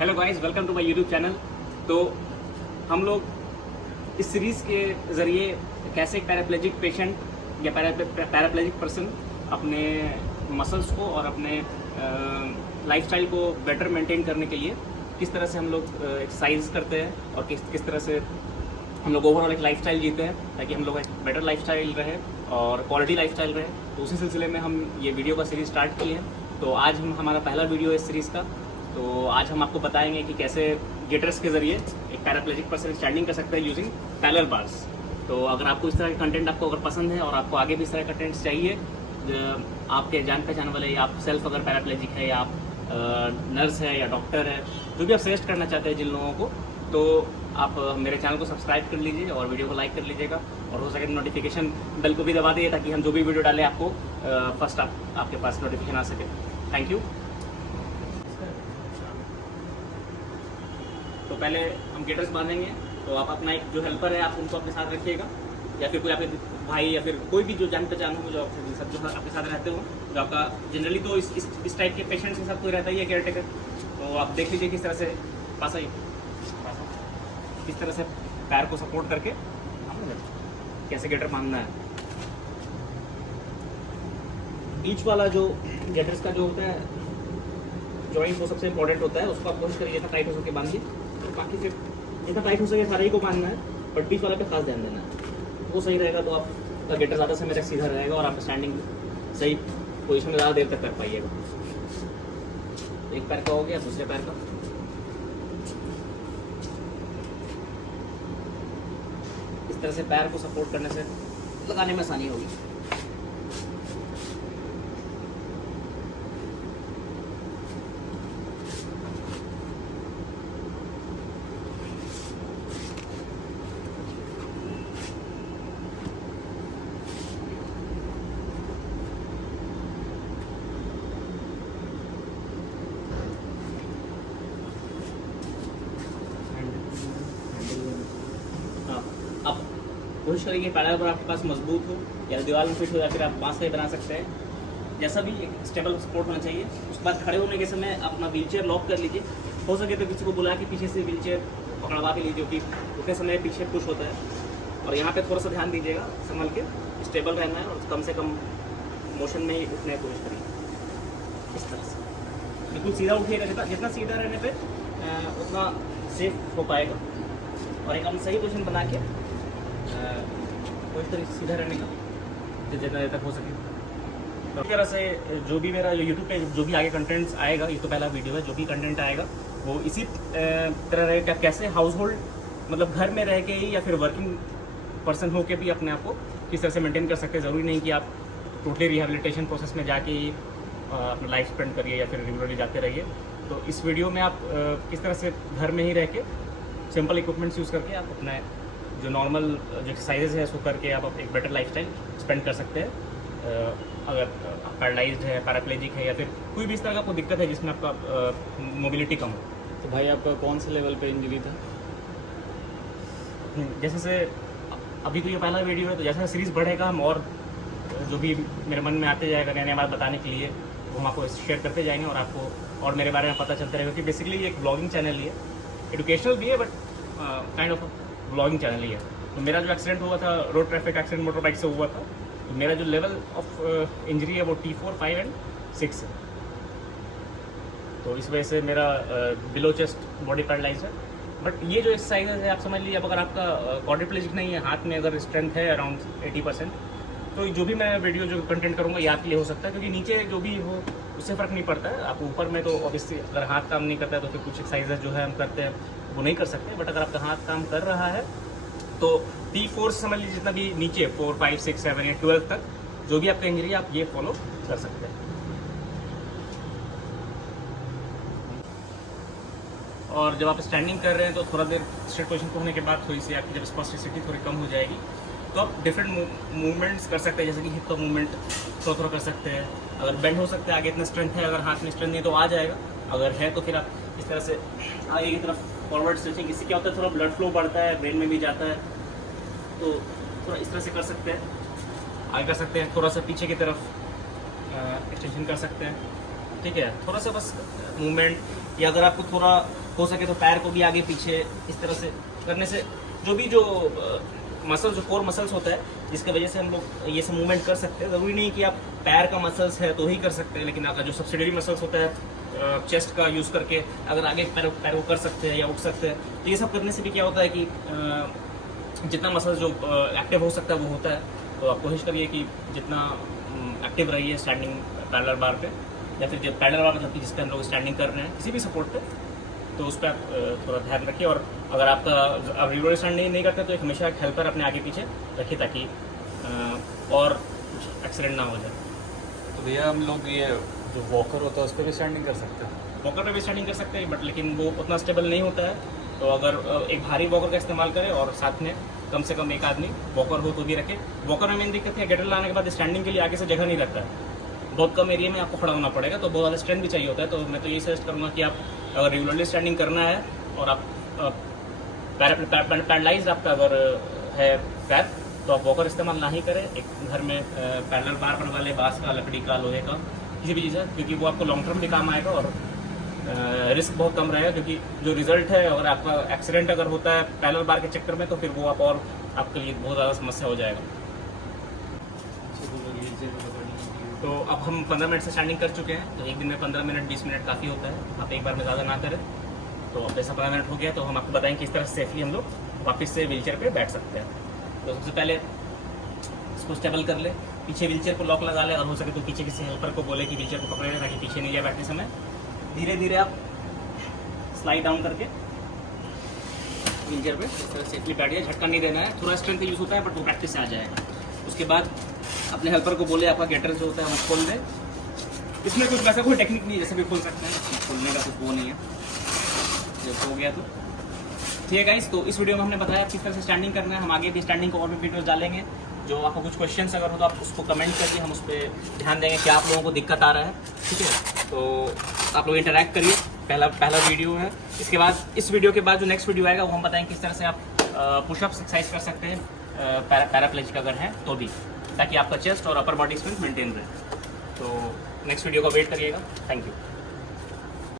Hello guys, welcome to my YouTube channel. तो हम लोग इस सीरीज़ के ज़रिए कैसे एक पैराप्लेजिक पेशेंट या पैराप्लेजिक पर्सन अपने मसल्स को और अपने लाइफस्टाइल को बेटर मेंटेन करने के लिए किस तरह से हम लोग एक्सरसाइज करते हैं और किस तरह से हम लोग ओवरऑल एक लाइफस्टाइल जीते हैं ताकि हम लोग एक बेटर लाइफस्टाइल रहे और क्वालिटी लाइफस्टाइल रहे। तो उसी सिलसिले में हम ये वीडियो का सीरीज़ स्टार्ट किए हैं। तो आज हमारा पहला वीडियो है इस सीरीज़ का। तो आज हम आपको बताएंगे कि कैसे गेटर्स के ज़रिए एक पैराप्लेजिक पर्सन स्टैंडिंग कर सकता है यूजिंग पैरेलल बार्स। तो अगर आपको इस तरह का कंटेंट आपको अगर पसंद है और आपको आगे भी इस तरह का कंटेंट्स चाहिए, आपके जान पहचान वाले या आप सेल्फ अगर पैराप्लेजिक है या आप नर्स है या डॉक्टर है, जो भी आप सजेस्ट करना चाहते हैं जिन लोगों को, तो आप मेरे चैनल को सब्सक्राइब कर लीजिए और वीडियो को लाइक कर लीजिएगा और हो सके तो नोटिफिकेशन बेल को भी दबा दीजिए ताकि हम जो भी वीडियो डालें आपको फर्स्ट आपके पास नोटिफिकेशन आ सके। Thank you. तो पहले हम गेटर्स बांधेंगे, तो आप अपना एक जो हेल्पर है आप उनको अपने साथ रखिएगा या फिर कोई आपके भाई या फिर कोई भी जो जान पहचान हो, जो सब जो आपके साथ रहते हो, जो आपका जनरली तो इस टाइप के पेशेंट्स के साथ कोई रहता ही है केयर टेकर। तो आप देख लीजिए किस तरह से पास आइए, किस तरह से पैर को सपोर्ट करके कैसे गेटर बांधना है। ईच वाला जो गेटर्स का जो होता है जॉइंट वो सबसे इंपॉर्टेंट होता है, उसको आप कोशिश करिए जितना टाइट हो सके बांधिए। तो बाकी फिर जितना टाइट हो सके सारे ही को बांधना है, बट बीच वाला पे खास ध्यान देना है। वो सही रहेगा तो आपका गेटर ज़्यादा समय तक सीधा रहेगा और आप स्टैंडिंग सही पोजीशन में ज़्यादा देर तक कर पाइएगा। एक पैर का हो गया, दूसरे पैर का। इस तरह से पैर को सपोर्ट करने से लगाने में आसानी होगी। आप कोशिश करेंगे पैडल पर आपके पास मजबूत हो या दीवार में फिट हो या फिर आप बांस से बना सकते हैं। जैसा भी एक स्टेबल सपोर्ट होना चाहिए। उसके बाद खड़े होने के समय अपना व्हीलचेयर लॉक कर लीजिए। हो सके तो किसी को बुला के पीछे से व्हीलचेयर पकड़वा के लीजिए, क्योंकि उतने समय पीछे पुश होता है। और यहाँ पे थोड़ा सा ध्यान दीजिएगा, संभल के स्टेबल रहना है और कम से कम मोशन में ही उठने की कोशिश करिए। इस तरह से बिल्कुल सीधा उठिएगा, जितना सीधा रहने पर उतना सेफ हो पाएगा। और एक हम सही पोजीशन बना के कोशिश करिए सीधा रहने का जितना देर तक हो सके। तो इस तरह से जो भी मेरा यूट्यूब पे जो भी आगे कंटेंट्स आएगा, ये तो पहला वीडियो है, जो भी कंटेंट आएगा वो इसी तरह रहेगा। कैसे हाउस होल्ड मतलब घर में रह के ही या फिर वर्किंग पर्सन हो के भी अपने आप को किस तरह से मेंटेन कर सकते हैं। ज़रूरी नहीं कि आप टोटली रिहेबिलिटेशन प्रोसेस में जाके ही अपना लाइफ स्पेंड करिए या फिर रेगुलरली जाते रहिए। तो इस वीडियो में आप किस तरह से घर में ही रह के सिंपल इक्विपमेंट्स यूज़ करके आप अपना जो नॉर्मल जो एक्सरसाइजेज है उसको करके आप एक बेटर लाइफस्टाइल स्पेंड कर सकते हैं। अगर पैरालाइज्ड है, पैराप्लेजिक है या फिर कोई भी इस तरह का कोई दिक्कत है जिसमें आपका मोबिलिटी कम हो। तो भाई आपका कौन से लेवल पे इंजरी था? जैसे से अभी तो ये पहला वीडियो है, तो जैसा सीरीज़ बढ़ेगा हम और जो भी मेरे मन में आते जाएगा नया नया बात बताने के लिए, वो हम आपको शेयर करते जाएंगे और आपको और मेरे बारे में पता चलता रहेगा। क्योंकि बेसिकली ये एक ब्लॉगिंग चैनल ही है, एजुकेशनल भी है, but kind of blogging channel ही है। तो मेरा जो एक्सीडेंट हुआ था, road traffic accident motorbike से हुआ था, तो मेरा जो लेवल ऑफ इंजरी है वो T4, 5 एंड 6 है। तो इस वजह से मेरा बिलो चेस्ट बॉडी पैरालाइज है। बट ये जो एक्सरसाइज है आप समझ लीजिए, अब अगर आपका क्वाड्रिप्लेजिक नहीं है, हाथ में अगर स्ट्रेंथ है अराउंड 80%, तो जो भी मैं वीडियो जो कंटेंट करूँगा ये आपके लिए हो सकता है। क्योंकि नीचे जो भी हो उससे फ़र्क नहीं पड़ता है। आप ऊपर में तो ऑब्वियसली अगर हाथ काम नहीं करता है तो फिर कुछ एक्सरसाइजेज जो है हम करते हैं वो नहीं कर सकते। बट अगर आपका हाथ काम कर रहा है तो T4 समझ लीजिए, जितना भी नीचे 4, 5, 6, 7, 8, 12 तक जो भी आपका इंजरी है आप ये फॉलो कर सकते हैं। और जब आप स्टैंडिंग कर रहे हैं तो थोड़ा देर स्ट्रेट पोजीशन को होने के बाद थोड़ी सी आपकी जब स्पॉस्टिसिटी थोड़ी कम हो जाएगी तो आप डिफरेंट मूवमेंट्स कर सकते हैं। जैसे कि हिप का मूवमेंट थोड़ा कर सकते हैं। अगर बेंड हो सकता है, आगे इतना स्ट्रेंथ है, अगर हाथ में स्ट्रेंथ नहीं तो आ जाएगा। अगर है तो फिर आप इस तरह से आगे की तरफ फॉरवर्ड स्ट्रेचिंग, इससे क्या होता है थोड़ा ब्लड फ्लो बढ़ता है, ब्रेन में भी जाता है। तो थोड़ा इस तरह से कर सकते हैं, आगे कर सकते हैं, थोड़ा सा पीछे की तरफ एक्सटेंशन कर सकते हैं। ठीक है, थोड़ा सा बस मूवमेंट, या अगर आपको थोड़ा हो सके तो पैर को भी आगे पीछे इस तरह से करने से जो भी जो मसल्स, जो कोर मसल्स होता है, जिसकी वजह से हम लोग ये सब मूवमेंट कर सकते हैं। ज़रूरी नहीं कि आप पैर का मसल्स है तो ही कर सकते हैं, लेकिन आपका जो सब्सिडियरी मसल्स होता है चेस्ट का यूज़ करके अगर आगे पैर को कर सकते हैं या उठ सकते हैं, तो ये सब करने से भी क्या होता है कि जितना मसल्स जो एक्टिव हो सकता है वो होता है। तो आप कोशिश करिए कि जितना एक्टिव रहिए स्टैंडिंग पैरेलल बार पे, या फिर जब पैरेलल बार मतलब कि जिस पे हम लोग स्टैंडिंग कर रहे हैं किसी भी सपोर्ट पे, तो उस पर आप थोड़ा ध्यान रखिए। और अगर आपका आप रेगुलर स्टैंडिंग नहीं करते तो एक हमेशा एक हेल्पर अपने आगे पीछे रखिए, ताकि और कुछ एक्सीडेंट ना हो जाए। तो भैया हम लोग ये जो वॉकर होता है उस पर भी स्टैंडिंग कर सकते हैं? वॉकर पे भी स्टैंडिंग कर सकते हैं, बट लेकिन वो उतना स्टेबल नहीं होता है। तो अगर एक भारी वॉकर का इस्तेमाल करें और साथ में कम से कम एक आदमी वॉकर हो तो भी रखे। वॉकर में मेन दिक्कत है गेटर लाने के बाद स्टैंडिंग के लिए आगे से जगह नहीं रहता है, बहुत कम एरिया में आपको खड़ा होना पड़ेगा, तो बहुत ज़्यादा स्ट्रेंथ भी चाहिए होता है। तो मैं तो यही सजेस्ट करूँगा कि आप अगर रेगुलरली स्टैंडिंग करना है और आप पैरालाइज आपका अगर है पैर, तो आप वॉकर इस्तेमाल ना ही करें। एक घर में पैरेलल बार बनवा लें, बांस का, लकड़ी का, लोहे का, किसी भी चीज़ है, क्योंकि वो आपको लॉन्ग टर्म भी काम आएगा और रिस्क बहुत कम रहेगा। क्योंकि जो रिजल्ट है, अगर आपका एक्सीडेंट अगर होता है पैरेलल बार के चक्कर में, तो फिर वो आप और आपके लिए बहुत ज़्यादा समस्या हो जाएगा। तो अब हम 15 मिनट से स्टैंडिंग कर चुके हैं, तो एक दिन में 15 मिनट 20 मिनट काफ़ी होता है, आप एक बार में ज़्यादा ना करें। तो अब जैसा 15 मिनट हो गया, तो हम आपको बताएंगे किस तरह से सेफली हम लोग वापस से व्हीलचेयर पे बैठ सकते हैं। तो सबसे पहले इसको स्टेबल कर ले, पीछे व्हीलचेयर को लॉक लगा ले, और हो सके तो पीछे किसी हेल्पर को बोले कि व्हीलचेयर को पकड़े, ताकि पीछे नहीं जाए बैठने समय। धीरे धीरे आप स्लाइड डाउन करके व्हीलचेयर पे इस तरह सेफली बैठ जाए, झटका नहीं देना है। थोड़ा स्ट्रेंथ यूज़ होता है, बट वो प्रैक्टिस से आ जाएगा। उसके बाद अपने हेल्पर को बोले आपका गेटर जो होता है वो खोल दे। इसमें कुछ वैसा कोई टेक्निक नहीं है, जैसे भी खोल सकते हैं, खोलने का कुछ वो नहीं है। जब हो गया तो ठीक है गाइस। तो इस वीडियो में हमने बताया किस तरह से स्टैंडिंग करना है। हम आगे भी स्टैंडिंग को और भी वीडियोस डालेंगे। जो आपको कुछ क्वेश्चंस अगर हो तो आप उसको कमेंट करिए, हम उस पर ध्यान देंगे कि आप लोगों को दिक्कत आ रहा है, ठीक है। तो आप लोग इंटरैक्ट करिए, पहला वीडियो है। इसके बाद इस वीडियो के बाद जो नेक्स्ट वीडियो आएगा वो हम बताएंगे किस तरह से आप पुशअप्स एक्सरसाइज कर सकते हैं पैराप्लेजिक अगर है तो भी, ताकि आपका चेस्ट और अपर बॉडी स्ट्रेंथ मेंटेन रहे। तो नेक्स्ट वीडियो का वेट करिएगा। Thank you.